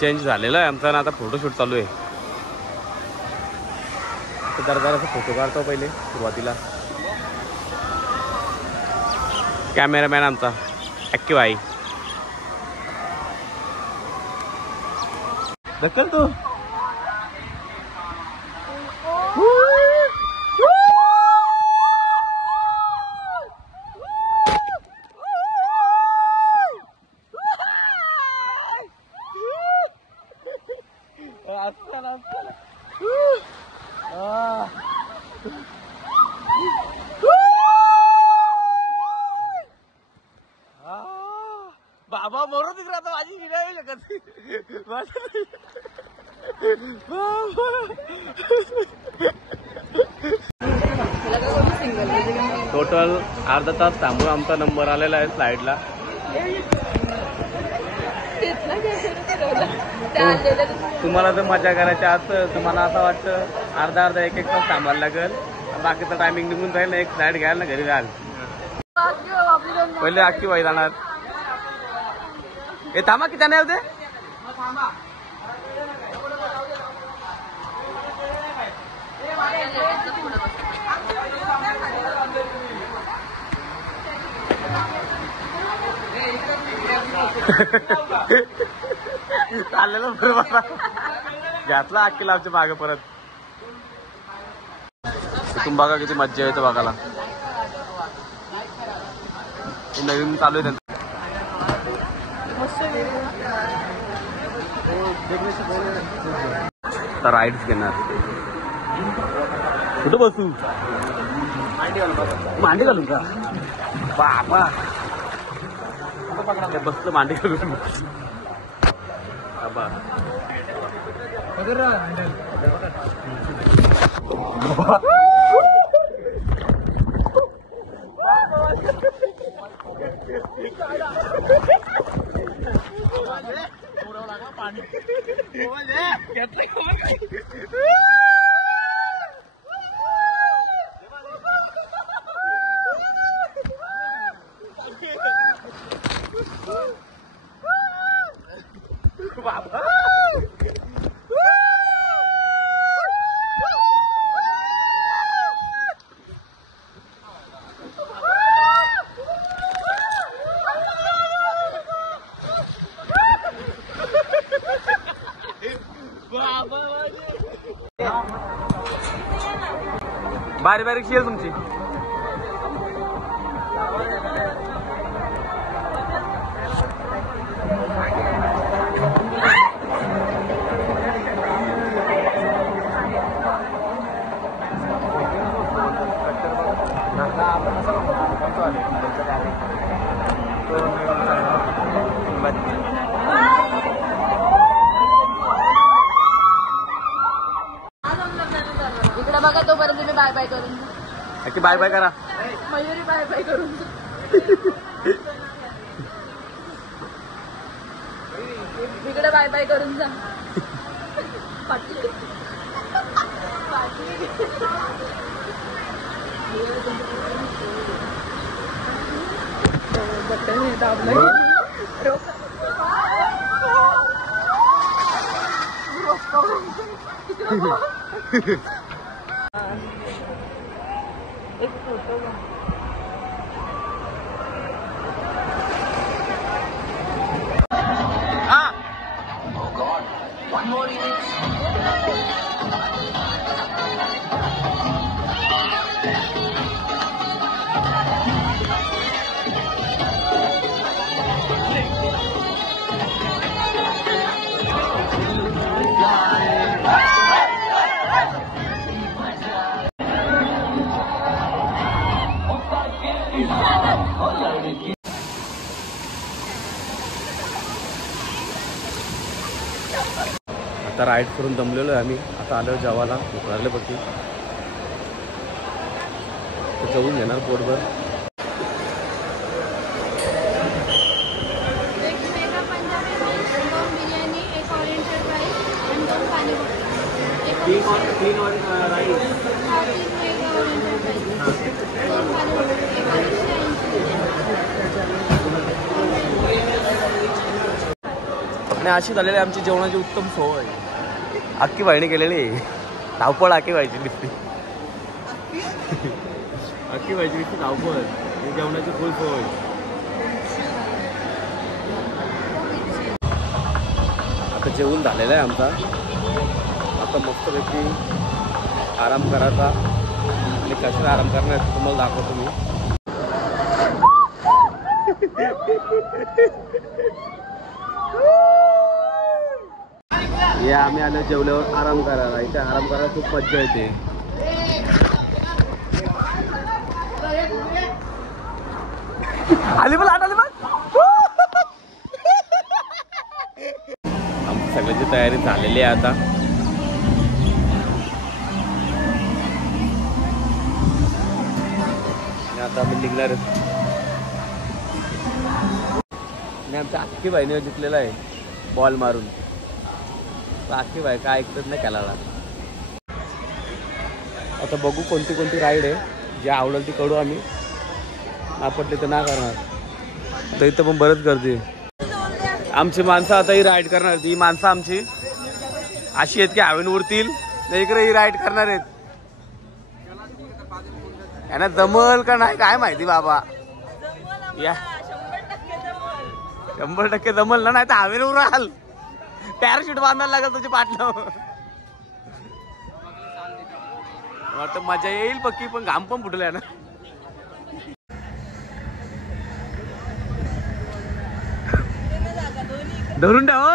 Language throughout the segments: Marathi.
चेंज झालेला आहे आमचा ना, आता फोटोशूट चालू आहे. जरा फोटो काढतो पहिले सुरुवातीला. कॅमेरामॅन आमचा ॲक्टिव्ह आहे. ढकल तू. बाबा मोरो दिख रहा था, माझी नाही शकत. टोटल अर्धा तास थांबून आमचा नंबर आलेला आहे स्लाइडला. तुम्हाला जर मजा करायची आज तुम्हाला असं वाटतं अर्धा एक तास थांबायला लागेल. बाकीचा टायमिंग निघून जाईल. एक स्लाइड घ्याल ना घरी जाल. पहिले अख्खी वाई जाणार. हे थांबा किती नाही होते. चाललेलं बरोबर घातला अख्खीला आमच्या मागे परत. तुम्ही बघा किती मज्जा येते बघायला. नवीन चालू आहे त्यांचं. तर राईड्स घेणार. कुठं बसू. मांडी घालून का बाबा. बसलं मांडी घालून. बारीक बारीक शेल तुमची. इकडे बघा तोपर्यंत तुम्ही बाय बाय करून. बाय बाय करा. मयुरी बाय बाय करून. इकडे बाय बाय करून जा. बटन दाबलं. एक फोटो. आता राईड करून दमलेलो आहे आम्ही. आता आलो जेवायला उकळले बघी. तर जाऊन येणार पोटभर. आणि अशी झालेली आमची जेवणाची उत्तम सोय. अख्खी बाईने केलेली धावपळ, अख्खी बाईची दिसते. अख्खी बाईची दिसते धावपळ, जेवणाची फुल सोय. आता जेवण झालेलं आहे आमचा. आता मस्तपैकी आराम करायचा. आणि कशाला आराम करणार तुम्हाला दाखवतो मी. हे आम्ही आलो जेवल्यावर आराम करायला. इथे आराम करायला खूप मज्जा येते. आली पण आली पण. आमची सगळ्याची तयारी झालेली आहे आता. आता आम्ही निघणार आणि आमच्या अख्खी बाईने जिंकलेला आहे बॉल मारून. अख्खी बाई काय ऐकतच नाही खेळायला. आता बघू कोणती कोणती राईड आहे. जे आवडेल ती करू आम्ही. आपटले तर ना करणार. तर इथं पण बरंच गर्दी आहे. आमची माणसं आता ही राईड करणार. ही माणसं आमची अशी आहेत की हवेन उडतील नाही. इकडे ही राईड करणार आहेत. यांना जमल का नाही काय माहिती बाबा. या 100% जमल ना. नाही तर हवेन उडाल. पॅराशूट बांधायला लागेल तुझी पाटलं. वाटतं मजा येईल पक्की, पण घाम पण फुटलाय ना. धरून ठेव.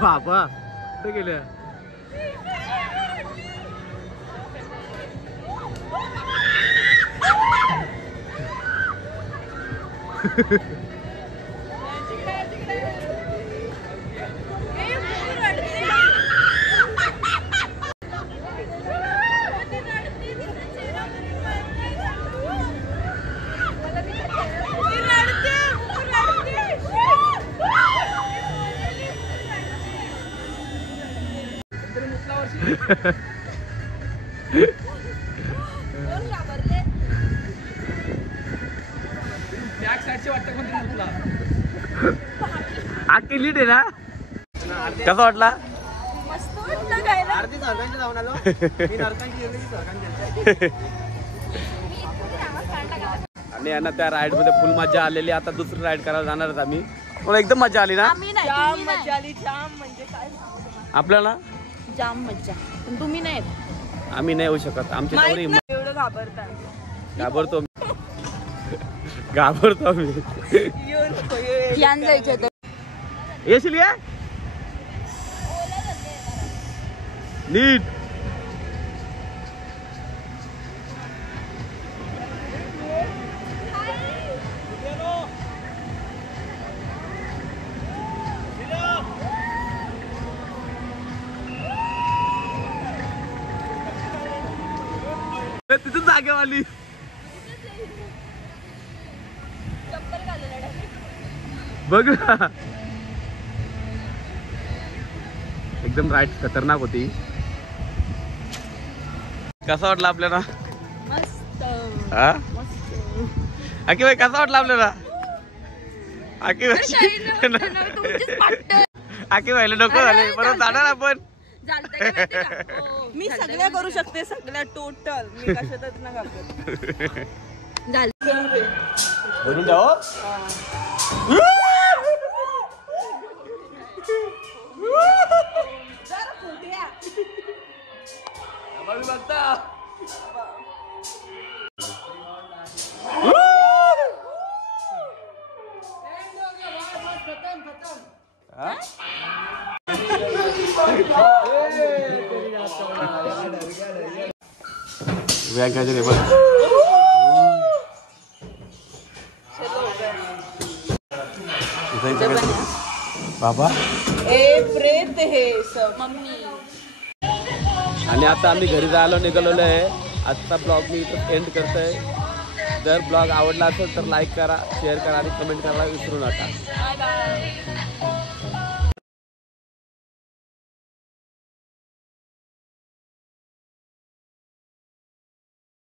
बाबा कुठे गेल्या. आखी लीड आहे ना. कसा वाटला. आणि यांना त्या राईड मध्ये फुल मजा आलेली. आता दुसरी राईड करायला जाणार आहेत आम्ही. मला एकदम मजा आली ना. जाम मजा आली. जाम म्हणजे काय आपल्याला जाम मज्जा. पण तुम्ही नाही. आम्ही नाही येऊ शकत. आमच्या एवढं घाबरता. घाबरतो घाबरतो आम्ही. जायचं येशील या नीट. तिथून जागेवाली. बघ ना एकदम राईट खतरनाक होती. कसा वाटला आपल्याला. मस्त. हा आकी बाई कसा वाटला आपल्याला. आकी आकी बाईला नको झाले. परत जाणार आपण. मी सगळ्या करू शकते. सगळ्या टोटल. मी कशातच ना घाबरत. भरून जाओ. बघता रे बघ. बाबा ए प्रेत हे सब मम्मी. आणि आता आम्ही घरी जायला निघालेलो आहे. आजचा ब्लॉग मी इथं एंड करतोय. जर ब्लॉग आवडला असेल तर लाईक करा, शेअर करा आणि कमेंट करायला विसरू नका. Bye bye.